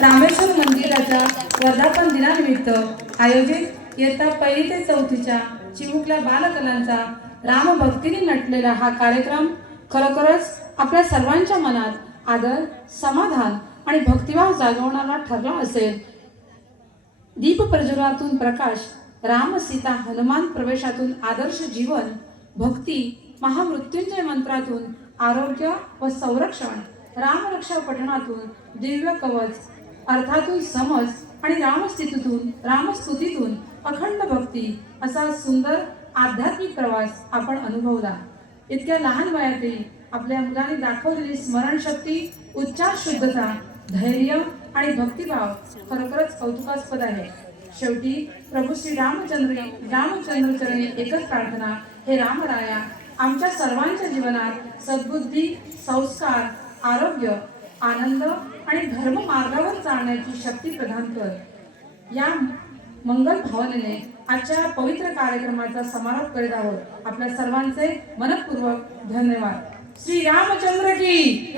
रामेश्वर मंदिराच्या वर्धापन दिनानिमित्त आयोजित इयत्ता 1ली ते 4थीच्या चिमुकल्या बालकलांचा रामभक्तीने नटलेला हा कार्यक्रम खरोखरच आपल्या सर्वांच्या मनात आदर, समाधान आणि भक्तिभाव जागवणारा ठरला असेल. दीप प्रज्वलनातून प्रकाश, राम सीता हनुमान प्रवेशातून आदर्श जीवन, भक्ती महामृत्युंजय मंत्रातून आरोग्य व संरक्षण, रामरक्षा पठणातून दिव्य कवच, अर्थातून समज आणि रामस्तुतीतून अखंड भक्ती असा सुंदर आध्यात्मिक प्रवास आपण अनुभवला. इतक्या लहान वयातही आपल्या मुलांनी दाखवलेली स्मरणशक्ती, उच्चार शुद्धता, धैर्य आणि भक्तिभाव खरोखरच कौतुकास्पद आहे. शेवटी प्रभू श्री रामचंद्र चरणी एकच प्रार्थना, हे रामराया आमच्या सर्वांच्या जीवनात सद्बुद्धी, संस्कार, आरोग्य, आनंद आणि धर्म मार्गावर चालण्याची शक्ती प्रदान कर. या मंगल भावनेने आजच्या पवित्र कार्यक्रमाचा समारोप करीत आहोत. आपल्या सर्वांचे मनपूर्वक धन्यवाद. श्री रामचंद्र की